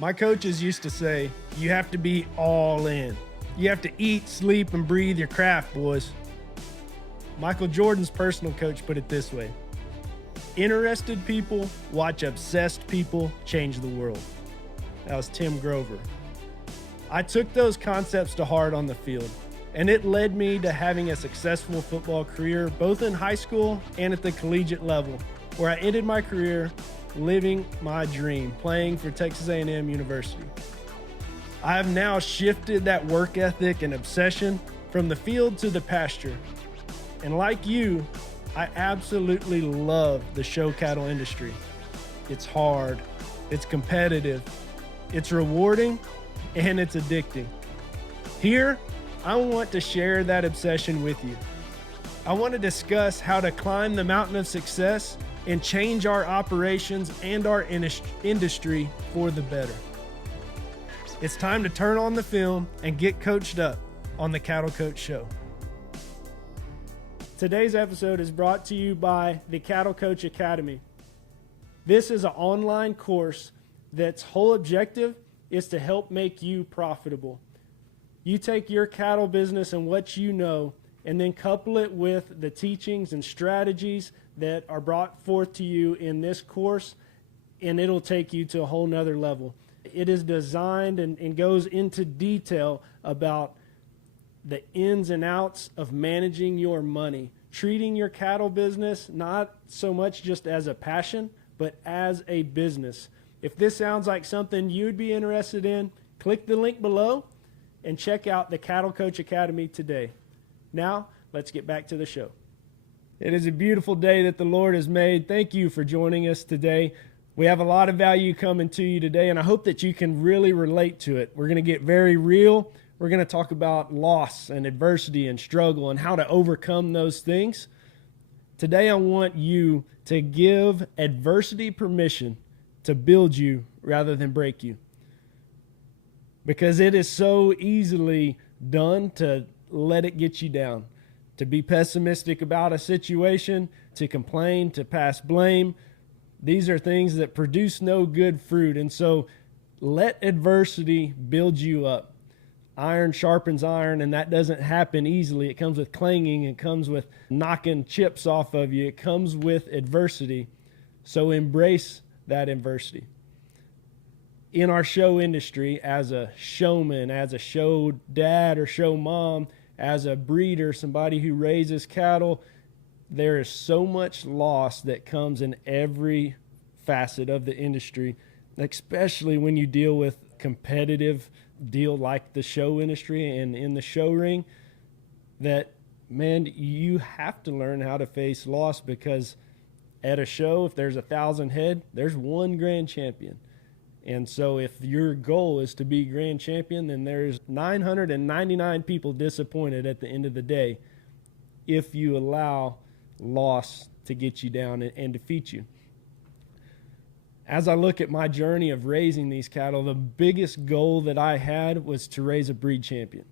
My coaches used to say, you have to be all in. You have to eat, sleep, and breathe your craft, boys. Michael Jordan's personal coach put it this way: interested people watch obsessed people change the world. That was Tim Grover. I took those concepts to heart on the field, and it led me to having a successful football career, both in high school and at the collegiate level, where I ended my career living my dream, playing for Texas A&M University. I have now shifted that work ethic and obsession from the field to the pasture. And like you, I absolutely love the show cattle industry. It's hard, it's competitive, it's rewarding, and it's addicting. Here, I want to share that obsession with you. I want to discuss how to climb the mountain of success and change our operations and our industry for the better. It's time to turn on the film and get coached up on the Cattle Coach Show. Today's episode is brought to you by the Cattle Coach Academy. This is an online course that's whole objective is to help make you profitable. You take your cattle business and what you know, and then couple it with the teachings and strategies that are brought forth to you in this course, and it'll take you to a whole nother level. It is designed and goes into detail about the ins and outs of managing your money, treating your cattle business not so much just as a passion, but as a business. If this sounds like something you'd be interested in, click the link below and check out the Cattle Coach Academy today. Now, let's get back to the show. It is a beautiful day that the Lord has made. Thank you for joining us today. We have a lot of value coming to you today, and I hope that you can really relate to it. We're going to get very real. We're going to talk about loss and adversity and struggle and how to overcome those things. Today, I want you to give adversity permission to build you rather than break you, because it is so easily done to let it get you down, to be pessimistic about a situation, to complain, to pass blame. These are things that produce no good fruit. And so let adversity build you up. Iron sharpens iron, and that doesn't happen easily. It comes with clanging. It comes with knocking chips off of you. It comes with adversity. So embrace that adversity. In our show industry, as a showman, as a show dad or show mom, as a breeder, somebody who raises cattle, there is so much loss that comes in every facet of the industry, especially when you deal with competitive deal like the show industry and in the show ring, that, man, you have to learn how to face loss, because at a show, if there's 1,000 head, there's one grand champion. And so if your goal is to be grand champion, then there's 999 people disappointed at the end of the day if you allow loss to get you down and defeat you. As I look at my journey of raising these cattle, the biggest goal that I had was to raise a breed champion.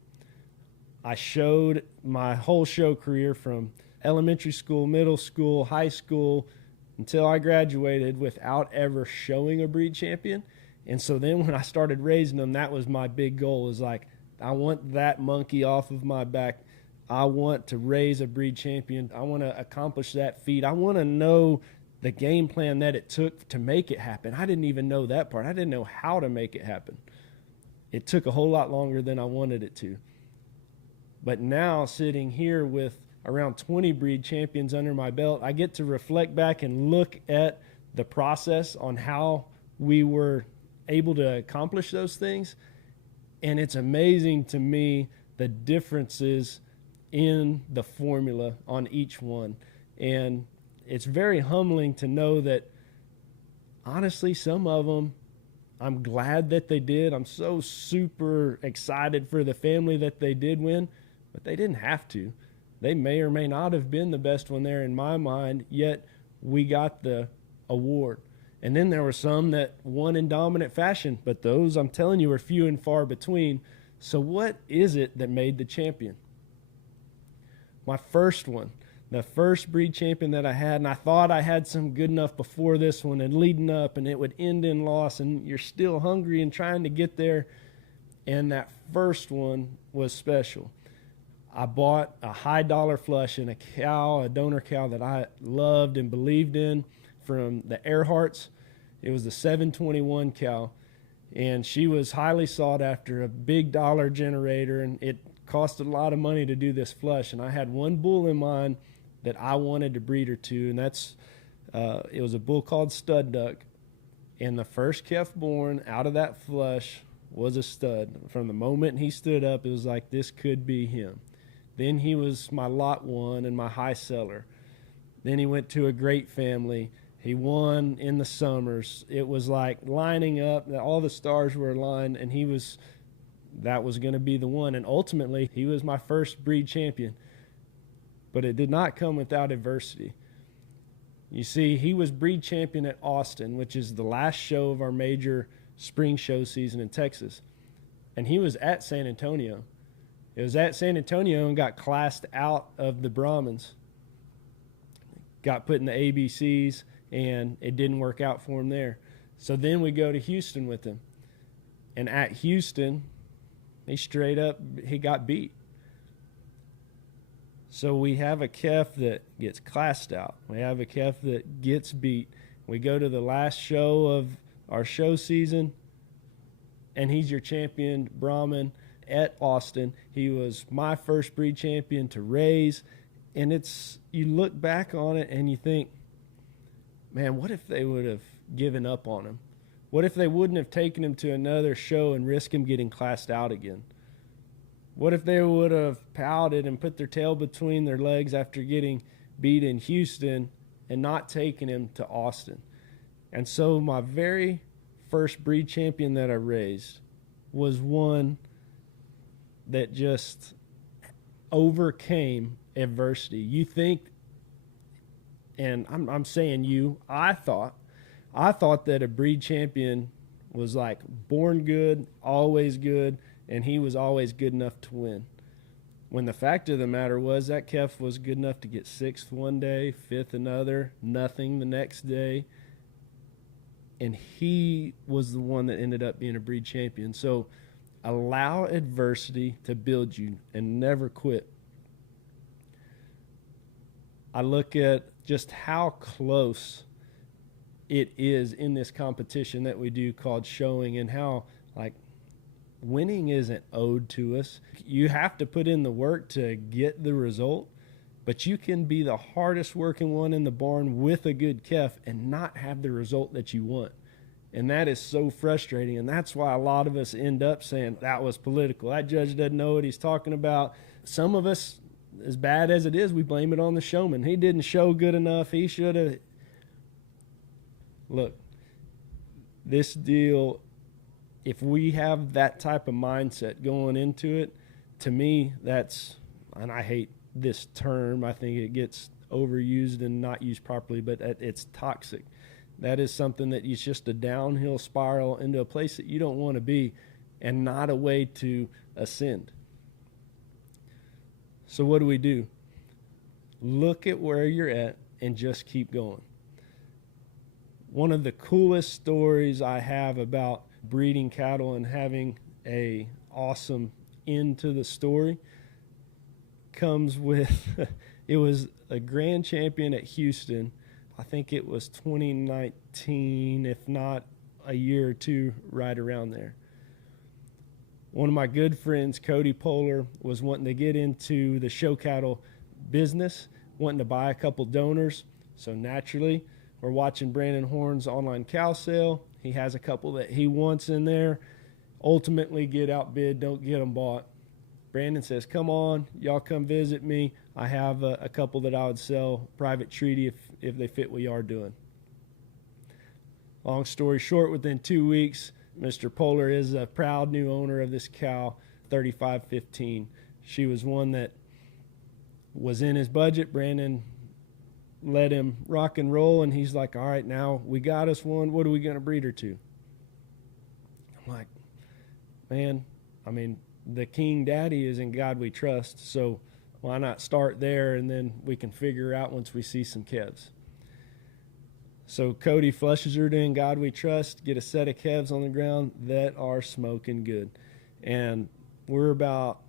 I showed my whole show career from elementary school, middle school, high school, until I graduated without ever showing a breed champion. And so then when I started raising them, that was my big goal, is like, I want that monkey off of my back. I want to raise a breed champion. I want to accomplish that feat. I want to know the game plan that it took to make it happen. I didn't even know that part. I didn't know how to make it happen. It took a whole lot longer than I wanted it to. But now, sitting here with around 20 breed champions under my belt, I get to reflect back and look at the process on how we were able to accomplish those things. And it's amazing to me the differences in the formula on each one. And it's very humbling to know that, honestly, some of them, I'm glad that they did. I'm so super excited for the family that they did win, but they didn't have to. They may or may not have been the best one there in my mind, yet we got the award. And then there were some that won in dominant fashion, but those, I'm telling you, are few and far between. So what is it that made the champion? My first one, The first breed champion that I had, and I thought I had some good enough before this one and leading up, and it would end in loss, and you're still hungry and trying to get there. And that first one was special. I bought a high dollar flush in a cow, a donor cow that I loved and believed in from the Earharts. It was the 721 cow, and she was highly sought after, a big dollar generator, and it cost a lot of money to do this flush. And I had one bull in mind that I wanted to breed her to, and that's it was a bull called Stud Duck. And the first calf born out of that flush was a stud. From the moment he stood up, it was like, this could be him. Then he was my lot one and my high seller. Then he went to a great family. He won in the summers. It was like lining up, all the stars were aligned, and that was going to be the one. And ultimately, he was my first breed champion. But it did not come without adversity. You see, he was breed champion at Austin, which is the last show of our major spring show season in Texas. And he was at San Antonio. It was at San Antonio and got classed out of the Brahmins. Got put in the ABCs, and it didn't work out for him there. So then we go to Houston with him. And at Houston, he got beat. So we have a calf that gets classed out. We have a calf that gets beat. We go to the last show of our show season, and he's your champion Brahmin at Austin. He was my first breed champion to raise. And you look back on it and you think, man, what if they would have given up on him? What if they wouldn't have taken him to another show and risk him getting classed out again? What if they would have pouted and put their tail between their legs after getting beat in Houston and not taken him to Austin? And so my very first breed champion that I raised was one that just overcame adversity. You think, and I'm saying I thought that a breed champion was like born good, always good, and he was always good enough to win. When the fact of the matter was that calf was good enough to get sixth one day, fifth another, nothing the next day, and he was the one that ended up being a breed champion. So allow adversity to build you and never quit. I look at just how close it is in this competition that we do called showing, and how like winning isn't owed to us. You have to put in the work to get the result, but you can be the hardest working one in the barn with a good calf and not have the result that you want. And that is so frustrating. And that's why a lot of us end up saying that was political. That judge doesn't know what he's talking about. Some of us, as bad as it is, we blame it on the showman. He didn't show good enough. He should have. Look, this deal, if we have that type of mindset going into it, to me, that's, and I hate this term, I think it gets overused and not used properly, but it's toxic. That is something that is just a downhill spiral into a place that you don't want to be, and not a way to ascend. So what do? Look at where you're at and just keep going. One of the coolest stories I have about breeding cattle and having a awesome end to the story comes with, it was a grand champion at Houston. I think it was 2019, if not a year or two right around there. One of my good friends, Cody Poehler, was wanting to get into the show cattle business, wanting to buy a couple donors. So naturally, we're watching Brandon Horn's online cow sale. He has a couple that he wants in there. Ultimately get outbid, don't get them bought. Brandon says, come on, y'all come visit me. I have a couple that I would sell private treaty if they fit what you are doing. Long story short, within 2 weeks, Mr. Poehler is a proud new owner of this cow, 3515. She was one that was in his budget. Brandon let him rock and roll, and he's like, all right, now we got us one. What are we going to breed her to? I'm like, man, I mean, the king daddy is in God we trust. So Why not start there, and then we can figure out once we see some calves. So Cody flushes her in God We Trust, get a set of calves on the ground that are smoking good. And we're about,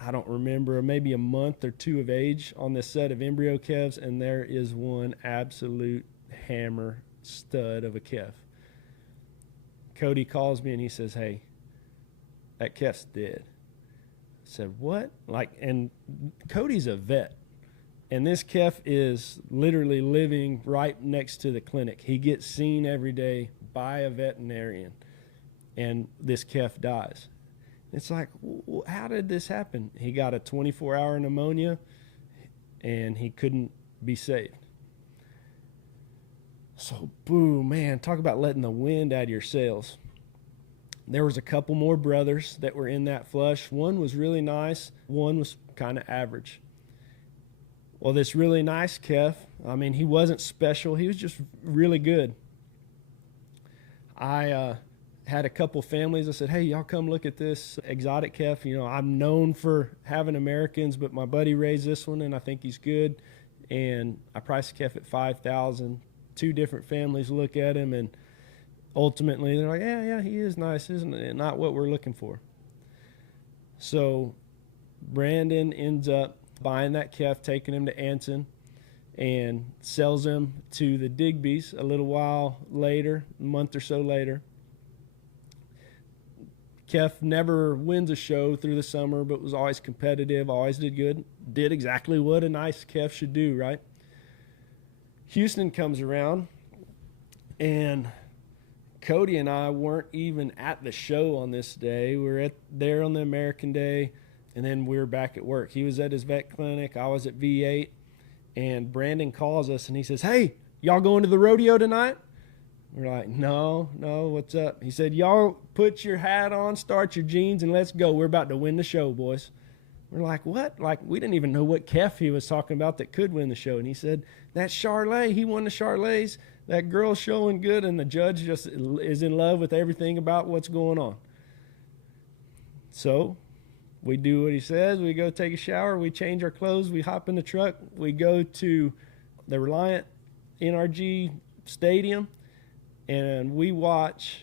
I don't remember, maybe a month or two of age on this set of embryo calves, and there is one absolute hammer stud of a calf. Cody calls me and he says, hey, that calf's dead. I said, what? And Cody's a vet. And this calf is literally living right next to the clinic. He gets seen every day by a veterinarian, and this calf dies. It's like, how did this happen? He got a 24-hour pneumonia, and he couldn't be saved. So, boom, man, talk about letting the wind out of your sails. There was a couple more brothers that were in that flush. One was really nice. One was kind of average. Well, this really nice calf, I mean, he wasn't special. He was just really good. I had a couple families. I said, hey, y'all come look at this exotic calf. You know, I'm known for having Americans, but my buddy raised this one, and I think he's good. And I priced the calf at $5,000. Two different families look at him, and ultimately they're like, yeah, he is nice, isn't it? Not what we're looking for. So Brandon ends up buying that calf, taking him to Anson, and sells him to the Digby's a little while later, a month or so later. Calf never wins a show through the summer, but was always competitive, always did good, did exactly what a nice calf should do, right? Houston comes around, and Cody and I weren't even at the show on this day. We were there on the American Day, and then we were back at work. He was at his vet clinic. I was at V8, and Brandon calls us, and he says, hey, y'all going to the rodeo tonight? We're like, no, what's up? He said, y'all put your hat on, start your jeans, and let's go. We're about to win the show, boys. We're like, what? Like, we didn't even know what calf he was talking about that could win the show. And he said, that Charlet, he won the Charlets. That girl's showing good, and the judge just is in love with everything about what's going on. So we do what he says. We go take a shower. We change our clothes. We hop in the truck. We go to the Reliant NRG Stadium, and we watch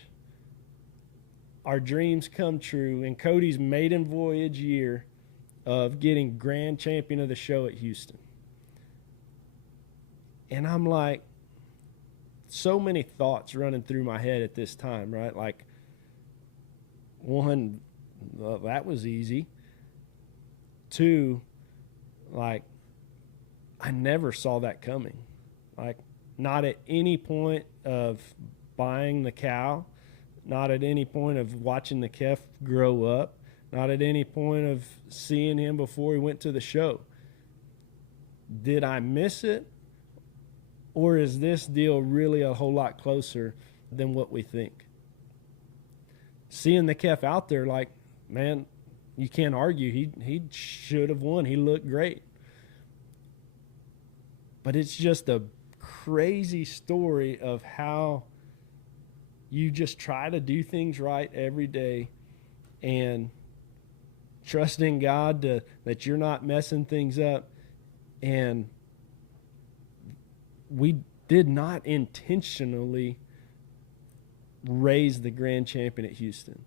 our dreams come true in Cody's maiden voyage year of getting grand champion of the show at Houston. And I'm like, so many thoughts running through my head at this time, right? Like, one, well, that was easy. Two, like, I never saw that coming. Like, not at any point of buying the cow, not at any point of watching the calf grow up, not at any point of seeing him before he went to the show. Did I miss it? Or is this deal really a whole lot closer than what we think? Seeing the calf out there, like, man, you can't argue. He should have won. He looked great. But it's just a crazy story of how you just try to do things right every day and trusting God that you're not messing things up. And we did not intentionally raise the grand champion at Houston.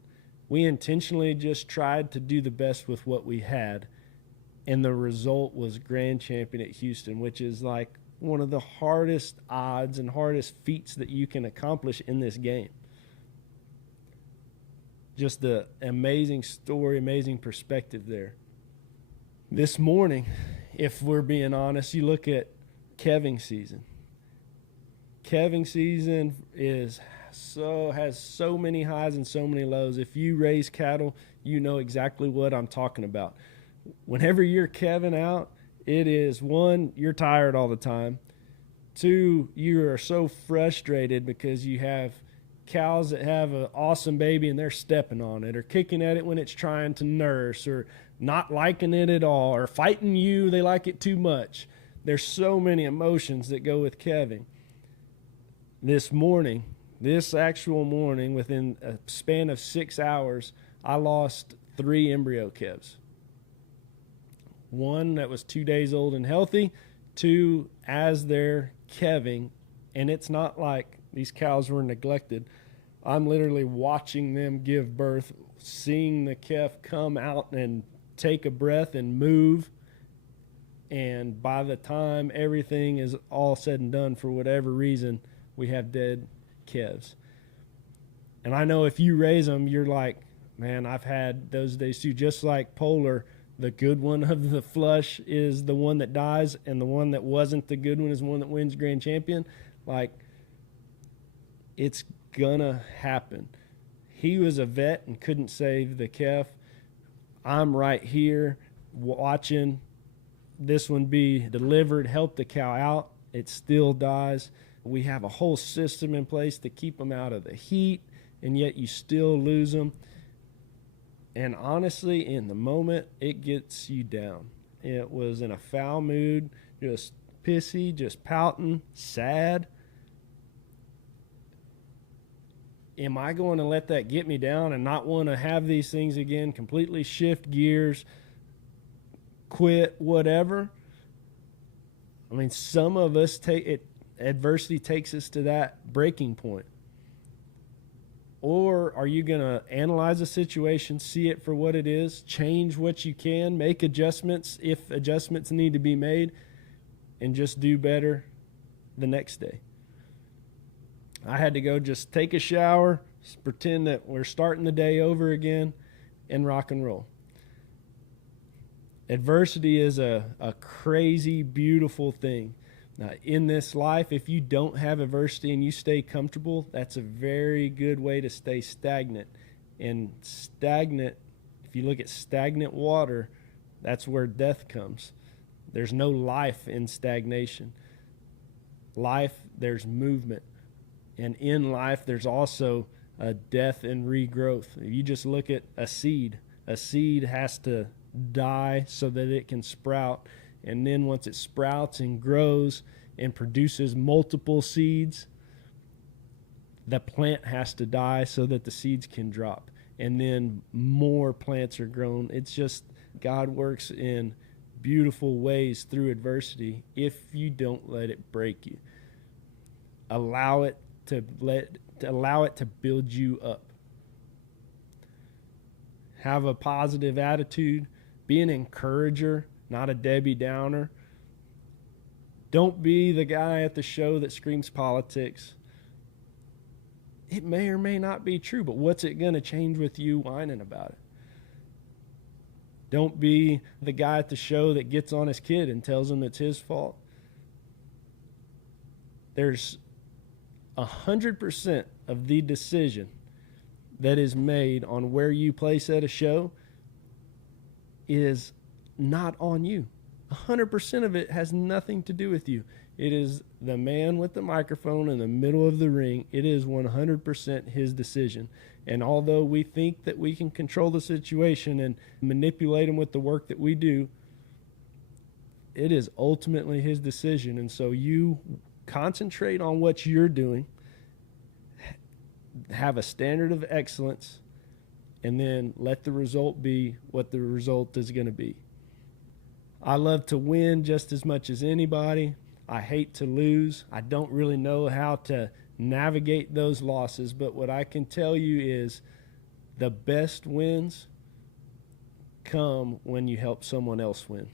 We intentionally just tried to do the best with what we had, and the result was grand champion at Houston, which is like one of the hardest odds and hardest feats that you can accomplish in this game. Just the amazing story, amazing perspective there. This morning, if we're being honest, you look at calving season. Calving season has so many highs and so many lows. If you raise cattle, you know exactly what I'm talking about. Whenever you're calving out, it is, one, you're tired all the time. Two, you are so frustrated because you have cows that have an awesome baby and they're stepping on it or kicking at it when it's trying to nurse or not liking it at all or fighting you, they like it too much. There's so many emotions that go with calving. This actual morning, within a span of 6 hours, I lost 3 embryo calves. one that was 2 days old and healthy, two as they're calving. And it's not like these cows were neglected. I'm literally watching them give birth, seeing the calf come out and take a breath and move. And by the time everything is all said and done, for whatever reason, we have dead calves. And I know if you raise them, you're like, man, I've had those days too. Just like Polar, the good one of the flush is the one that dies, and the one that wasn't the good one is the one that wins grand champion. Like, it's gonna happen. He was a vet and couldn't save the calf. I'm right here watching this one be delivered, help the cow out. It still dies. We have a whole system in place to keep them out of the heat, and yet you still lose them. And honestly, in the moment, it gets you down. It was in a foul mood, just pissy, just pouting, sad. Am I going to let that get me down and not want to have these things again, completely shift gears, quit, whatever? I mean, some of us take it, adversity takes us to that breaking point. Or are you going to analyze the situation, see it for what it is, change what you can, make adjustments if adjustments need to be made, and just do better the next day? I had to go just take a shower, pretend that we're starting the day over again, and rock and roll. Adversity is a crazy, beautiful thing. Now, in this life, if you don't have adversity and you stay comfortable, that's a very good way to stay stagnant. And stagnant, if you look at stagnant water, that's where death comes. There's no life in stagnation. Life, there's movement. And in life, there's also a death and regrowth. If you just look at a seed has to die so that it can sprout. And then once it sprouts and grows and produces multiple seeds, the plant has to die so that the seeds can drop. And then more plants are grown. It's just God works in beautiful ways through adversity if you don't let it break you. Allow it to build you up. Have a positive attitude. Be an encourager, not a Debbie Downer. Don't be the guy at the show that screams politics. It may or may not be true, but what's it going to change with you whining about it? Don't be the guy at the show that gets on his kid and tells him it's his fault. There's 100% of the decision that is made on where you place at a show is not on you. 100% of it has nothing to do with you. It is the man with the microphone in the middle of the ring. It is 100% his decision. And although we think that we can control the situation and manipulate him with the work that we do, it is ultimately his decision. And so you concentrate on what you're doing, have a standard of excellence, and then let the result be what the result is going to be. I love to win just as much as anybody. I hate to lose. I don't really know how to navigate those losses, but what I can tell you is the best wins come when you help someone else win.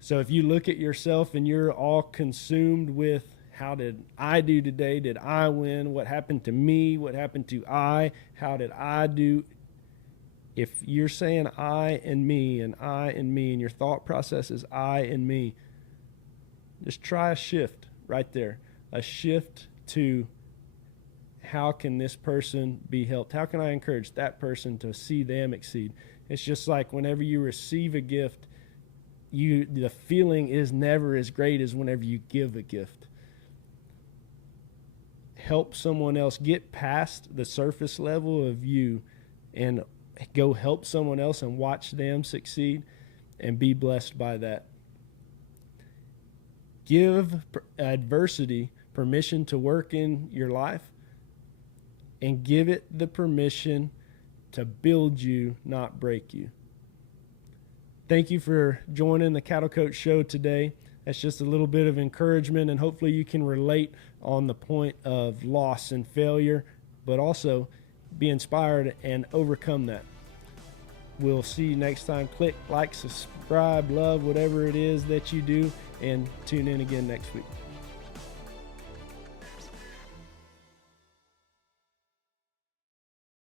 So if you look at yourself and you're all consumed with, how did I do today? Did I win? What happened to me? What happened to I? How did I do? If you're saying I and me and I and me, and your thought process is I and me, just try a shift right there. A shift to, how can this person be helped? How can I encourage that person to see them exceed? It's just like whenever you receive a gift, the feeling is never as great as whenever you give a gift. Help someone else get past the surface level of you and go help someone else and watch them succeed and be blessed by that. Give adversity permission to work in your life and give it the permission to build you, not break you. Thank you for joining the Cattle Coach Show today. That's just a little bit of encouragement, and hopefully you can relate on the point of loss and failure, but also be inspired and overcome that. We'll see you next time. Click, like, subscribe, love, whatever it is that you do, and tune in again next week.